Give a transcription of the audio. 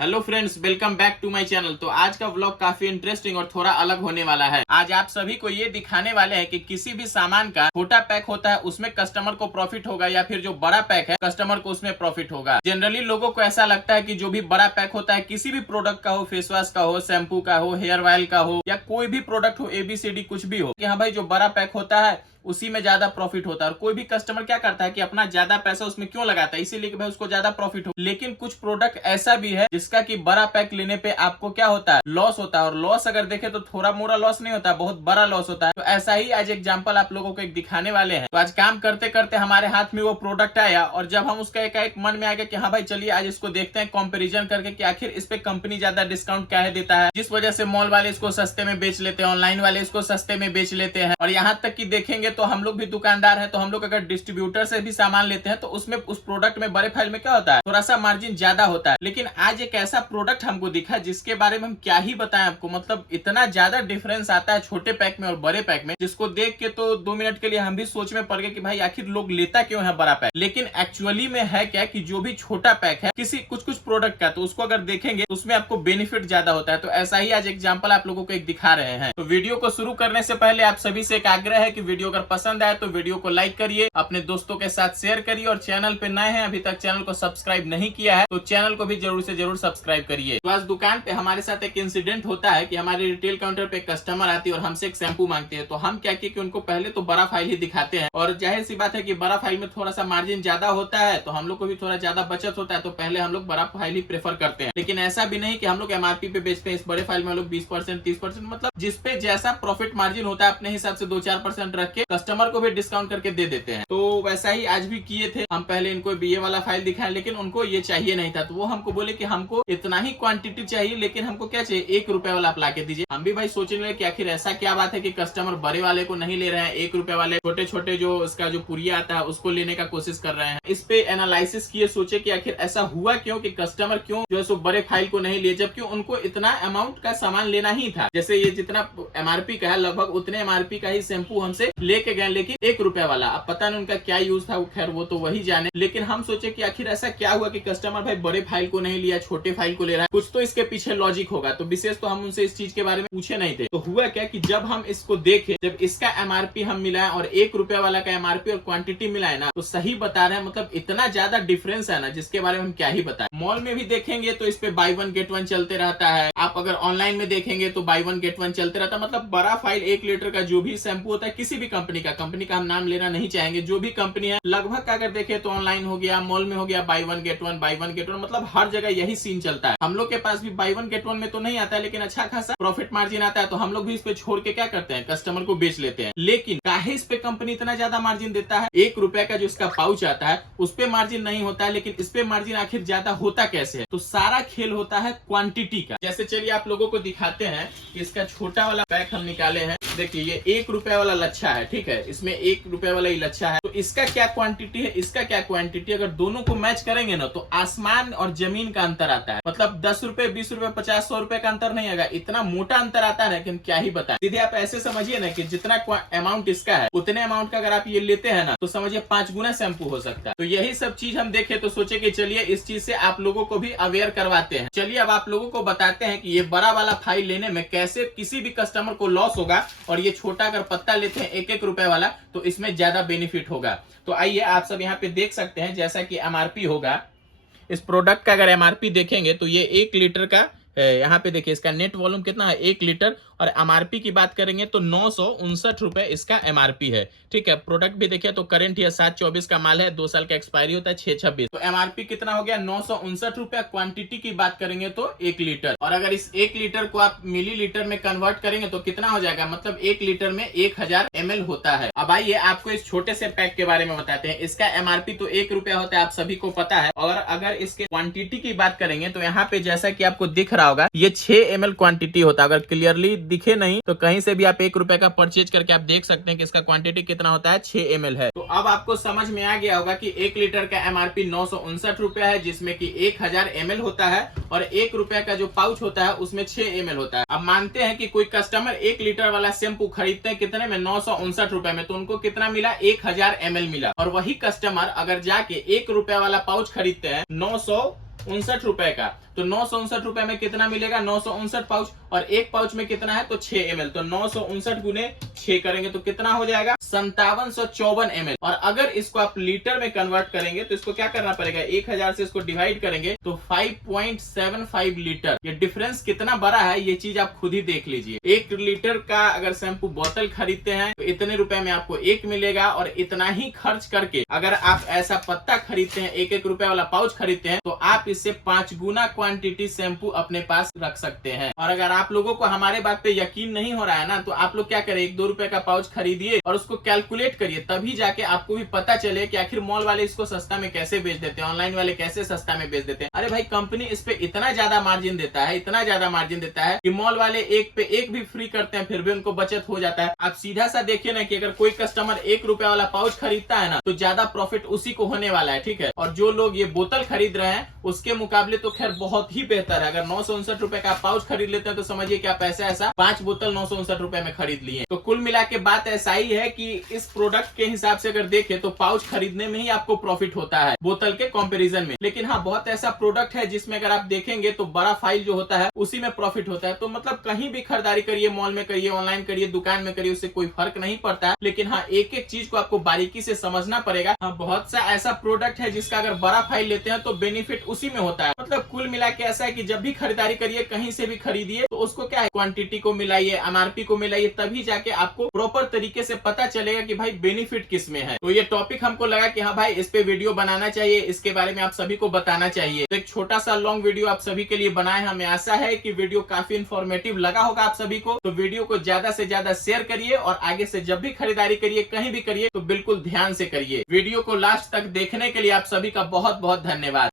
Hello friends, welcome back to my channel. तो आज का व्लॉग काफी इंटरेस्टिंग और थोड़ा अलग होने वाला है। आज आप सभी को ये दिखाने वाले हैं कि किसी भी सामान का छोटा पैक होता है उसमें कस्टमर को प्रॉफिट होगा या फिर जो बड़ा पैक है कस्टमर को उसमें प्रॉफिट होगा। जनरली लोगों को ऐसा लगता है कि जो भी बड़ा पैक होता है किसी भी प्रोडक्ट का हो, फेस वॉश का हो, शैम्पू का हो, हेयर ऑयल का हो या कोई भी प्रोडक्ट हो, ABCD कुछ भी हो, कि हाँ भाई जो बड़ा पैक होता है उसी में ज्यादा प्रॉफिट होता है। और कोई भी कस्टमर क्या करता है कि अपना ज्यादा पैसा उसमें क्यों लगाता है, इसीलिए कि भाई उसको ज्यादा प्रॉफिट हो। लेकिन कुछ प्रोडक्ट ऐसा भी है जिसका कि बड़ा पैक लेने पे आपको क्या होता है, लॉस होता है। और लॉस अगर देखे तो थोड़ा मोड़ा लॉस नहीं होता, बहुत बड़ा लॉस होता है। तो ऐसा ही आज एग्जांपल आप लोगों को एक दिखाने वाले हैं। तो आज काम करते करते हमारे हाथ में वो प्रोडक्ट आया और जब हम उसका एक मन में आ गया कि हाँ भाई चलिए आज इसको देखते हैं कंपेरिजन करके कि आखिर इस पे कंपनी ज्यादा डिस्काउंट क्या है देता है, जिस वजह से मॉल वाले इसको सस्ते में बेच लेते हैं, ऑनलाइन वाले इसको सस्ते में बेच लेते हैं। और यहाँ तक कि देखेंगे तो हम लोग भी दुकानदार हैं, तो हम लोग अगर डिस्ट्रीब्यूटर से भी सामान लेते हैं तो उसमें उस प्रोडक्ट में बड़े फाइल में क्या होता है, थोड़ा सा मार्जिन ज्यादा होता है। लेकिन आज एक ऐसा प्रोडक्ट हमको दिखा जिसके बारे में हम क्या ही बताएं आपको, मतलब इतना ज्यादा डिफरेंस आता है छोटे पैक में और बड़े पैक में, जिसको देख के तो 2 मिनट के लिए हम भी सोच में पड़ गए कि भाई आखिर लोग लेता क्यों है बड़ा पैक। लेकिन एक्चुअली में है क्या कि जो भी छोटा पैक है किसी कुछ प्रोडक्ट का, तो उसको अगर देखेंगे तो उसमें आपको बेनिफिट ज्यादा होता है। तो ऐसा ही आज एग्जाम्पल आप लोगों को एक दिखा रहे हैं। तो वीडियो को शुरू करने से पहले आप सभी से एक आग्रह है कि वीडियो अगर पसंद आए तो वीडियो को लाइक करिए, अपने दोस्तों के साथ शेयर करिए, और चैनल पे नए हैं अभी तक चैनल को सब्सक्राइब नहीं किया है तो चैनल को भी जरूर से जरूर सब्सक्राइब करिए। तो आज दुकान पे हमारे साथ एक इंसिडेंट होता है कि हमारे रिटेल काउंटर पे कस्टमर आती है और हमसे एक शैम्पू मांगते हैं। तो हम क्या किए कि उनको पहले तो बड़ा फाइल ही दिखाते हैं, और जाहिर सी बात है कि बड़ा फाइल में थोड़ा सा मार्जिन ज्यादा होता है तो हम लोग को भी थोड़ा ज्यादा बचत होता है, तो पहले हम लोग बड़ा फाइल ही प्रेफर करते हैं। लेकिन ऐसा भी नहीं कि हम लोग MRP पे बेचते हैं, इस बड़े फाइल में हम लोग 20% 30%, मतलब जिसपे जैसा प्रॉफिट मार्जिन होता है अपने हिसाब से 2-4% रख के कस्टमर को भी डिस्काउंट करके दे देते हैं। तो वैसा ही आज भी किए थे। हम पहले इनको ये वाला फाइल दिखाए लेकिन उनको ये चाहिए नहीं था, तो वो हमको बोले कि हमको इतना ही क्वांटिटी चाहिए लेकिन हमको क्या चाहिए, 1 रुपए वाला आप ला के दीजिए। हम भी भाई सोचने लगे कि आखिर ऐसा क्या बात है कि कस्टमर बड़े वाले को नहीं ले रहे हैं, 1 रुपए वाले छोटे छोटे जो उसका जो पुरिया आता है उसको लेने का कोशिश कर रहे हैं। इस पे एनालिसिस किए, सोचे कि आखिर ऐसा हुआ क्यों कि कस्टमर क्यों जो है सो बड़े फाइल को नहीं लिए, जबकि उनको इतना अमाउंट का सामान लेना ही था। जैसे ये जितना MRP का है लगभग उतने MRP का ही शैम्पू हमसे लेके गए, लेकिन 1 रुपए वाला। अब पता नहीं उनका क्या यूज था, खैर वो तो वही जाने। लेकिन हम सोचे कि आखिर ऐसा क्या हुआ कि कस्टमर भाई बड़े फाइल को नहीं लिया, छोटे फाइल को ले रहा है, कुछ तो इसके पीछे लॉजिक होगा। तो विशेष तो हम उनसे इस चीज के बारे में पूछे नहीं थे। तो हुआ क्या कि जब हम इसको देखे, जब इसका MRP हम मिलाए और 1 रुपए वाला का MRP और क्वांटिटी मिलाए ना, तो सही बता रहे हैं, मतलब इतना ज्यादा डिफरेंस है ना जिसके बारे में हम क्या ही बताएं। मॉल में भी देखेंगे तो इस पे बाय 1 गेट 1 चलते रहता है। आप अगर ऑनलाइन में देखेंगे तो बाय 1 गेट 1 चलते रहता है। मतलब बड़ा फाइल 1 लीटर का जो भी शैम्पू होता है किसी भी कंपनी का हम नाम लेना नहीं चाहेंगे, जो भी कंपनी है लगभग अगर देखे तो ऑनलाइन हो गया, मॉल में हो गया, बाय 1 गेट 1 मतलब हर जगह यही सीन चलता है। हम लोग के पास भी बाय 1 गेट 1 में तो नहीं आता है लेकिन अच्छा खासा प्रॉफिट मार्जिन आता है, तो हम लोग भी इस पे छोड़ के क्या करते हैं, कस्टमर को बेच लेते हैं। लेकिन काहे इस पे कंपनी इतना ज्यादा मार्जिन देता है, 1 रुपए का जो इसका पाउच आता है उस पे मार्जिन नहीं होता है, लेकिन इस पे मार्जिन आखिर ज्यादा होता कैसे है। तो सारा खेल होता है क्वांटिटी का। जैसे चलिए आप लोगों को दिखाते हैं, इसका छोटा वाला पैक हम निकाले हैं। देखिए ये 1 रुपए वाला लच्छा है, ठीक है, इसमें 1 रुपए वाला ही लच्छा है। तो इसका क्या क्वांटिटी है, इसका क्या क्वांटिटी, अगर दोनों को मैच करेंगे ना तो आसमान और जमीन का अंतर आता है। मतलब 10 रुपए 20 रुपए 50 100 रुपए का अंतर नहीं आएगा, इतना मोटा अंतर आता है ना कि हम क्या ही बताएं। सीधे आप ऐसे समझिए ना कि जितना अमाउंट इसका है उतने अमाउंट का अगर आप ये लेते हैं ना तो समझिए 5 गुना शैम्पू हो सकता है। तो यही सब चीज हम देखे तो सोचे कि चलिए इस चीज से आप लोगों को भी अवेयर करवाते हैं। चलिए अब आप लोगों को बताते हैं कि ये बड़ा वाला फाइल लेने में कैसे किसी भी कस्टमर को लॉस होगा, और ये छोटा अगर पत्ता लेते हैं 1-1 रुपए वाला तो इसमें ज्यादा बेनिफिट होगा। तो आइए आप सब यहाँ पे देख सकते हैं, जैसा कि MRP होगा इस प्रोडक्ट का, अगर MRP देखेंगे तो ये 1 लीटर का यहाँ पे देखिए इसका नेट वॉल्यूम कितना है, 1 लीटर, और MRP की बात करेंगे तो 959 रुपए इसका MRP है, ठीक है। प्रोडक्ट भी देखिए तो करंट ये 7/24 का माल है, 2 साल का एक्सपायरी होता है, 6/26। तो MRP कितना हो गया, 959 रुपया। क्वांटिटी की बात करेंगे तो 1 लीटर, और अगर इस 1 लीटर को आप मिलीलीटर में कन्वर्ट करेंगे तो कितना हो जाएगा, मतलब 1 लीटर में 1000 ml होता है। अब आइए आपको इस छोटे से पैक के बारे में बताते हैं। इसका MRP तो 1 रुपया होता है, आप सभी को पता है, और अगर इसके क्वांटिटी की बात करेंगे तो यहाँ पे जैसा कि आपको दिख रहा होगा ये 6 ml क्वांटिटी होता है। अगर क्लियरली दिखे नहीं तो कहीं से भी आप 1 रुपए का परचेज करके आप देख सकते हैं कि इसका क्वांटिटी कितना होता है, 6 ml है। तो अब आपको समझ में आ गया होगा कि 1 लीटर का MRP 959 रुपया है, जिसमें कि 1000 ml होता है, और 1 रुपए का जो पाउच होता है उसमें 6 ml होता है। अब मानते हैं कि कोई कस्टमर 1 लीटर वाला शैम्पू खरीदते हैं कितने में, 959 रुपए में, तो उनको कितना मिला, 1000 ml मिला। और वही कस्टमर अगर जाके 1 रुपए वाला पाउच खरीदते हैं 959 रुपए का, तो 959 रुपए में कितना मिलेगा, 959 पाउच, और एक पाउच में कितना है तो 6 ml, तो 959 गुने 6 करेंगे तो कितना हो जाएगा 5754 ml। और अगर इसको आप लीटर में कन्वर्ट करेंगे तो इसको क्या करना पड़ेगा, 1000 से इसको डिवाइड करेंगे तो 5.75 लीटर। ये डिफरेंस कितना बड़ा है ये चीज आप खुद ही देख लीजिए। 1 लीटर का अगर शैम्पू बोतल खरीदते हैं तो इतने रुपए में आपको एक मिलेगा, और इतना ही खर्च करके अगर आप ऐसा पत्ता खरीदते हैं, 1-1 रुपए वाला पाउच खरीदते हैं, तो आप इससे 5 गुना क्वांटिटी शैम्पू अपने पास रख सकते हैं। और अगर आप लोगों को हमारे बात पे यकीन नहीं हो रहा है ना, तो आप लोग क्या करें, 1-2 रुपए का पाउच खरीदिए और उसको कैलकुलेट करिए, तभी जाके आपको भी पता चले कि आखिर मॉल वाले इसको सस्ता में कैसे बेच देते हैं, ऑनलाइन वाले कैसे सस्ता में बेच देते हैं। अरे भाई कंपनी इस पे इतना ज्यादा मार्जिन देता है, इतना ज्यादा मार्जिन देता है कि मॉल वाले एक पे एक भी फ्री करते हैं, फिर भी उनको बचत हो जाता है। आप सीधा सा देखिए ना कि अगर कोई कस्टमर 1 रुपए वाला पाउच खरीदता है ना, तो ज्यादा प्रॉफिट उसी को होने वाला है, ठीक है। और जो लोग ये बोतल खरीद रहे हैं उसके मुकाबले तो खैर बहुत ही बेहतर है। अगर 959 रुपए का पाउच खरीद लेते हैं तो समझिए कि आप ऐसा 5 बोतल 959 रुपए में खरीद लिए। तो कुल मिला के बात ऐसा ही है कि इस प्रोडक्ट के हिसाब से अगर देखें तो पाउच खरीदने में ही आपको प्रॉफिट होता है बोतल के कंपैरिजन में। लेकिन हाँ, बहुत ऐसा प्रोडक्ट है जिसमें अगर आप देखेंगे तो बड़ा फाइल जो होता है उसी में प्रॉफिट होता है। तो मतलब कहीं भी खरीदारी करिए, मॉल में करिए, ऑनलाइन करिए, दुकान में करिए, उससे कोई फर्क नहीं पड़ता है। लेकिन हाँ, एक एक चीज को आपको बारीकी से समझना पड़ेगा। हाँ, बहुत सा ऐसा प्रोडक्ट है जिसका अगर बड़ा फाइल लेते हैं तो बेनिफिट उसी में होता है। मतलब कुल मिला के ऐसा है कि जब भी खरीदारी करिए, कहीं से भी खरीदिए, तो उसको क्या है, क्वांटिटी को मिलाइए, एमआरपी को मिलाइए, तभी जाके आपको प्रॉपर तरीके से पता चलेगा कि भाई बेनिफिट किस में है। तो ये टॉपिक हमको लगा कि हाँ भाई इस पे वीडियो बनाना चाहिए, इसके बारे में आप सभी को बताना चाहिए। तो एक छोटा सा लॉन्ग वीडियो आप सभी के लिए बनाए। हमें आशा है कि वीडियो काफी इंफॉर्मेटिव लगा होगा आप सभी को। तो वीडियो को ज्यादा से ज्यादा शेयर करिए, और आगे से जब भी खरीदारी करिए, कहीं भी करिए, तो बिल्कुल ध्यान से करिए। वीडियो को लास्ट तक देखने के लिए आप सभी का बहुत बहुत धन्यवाद।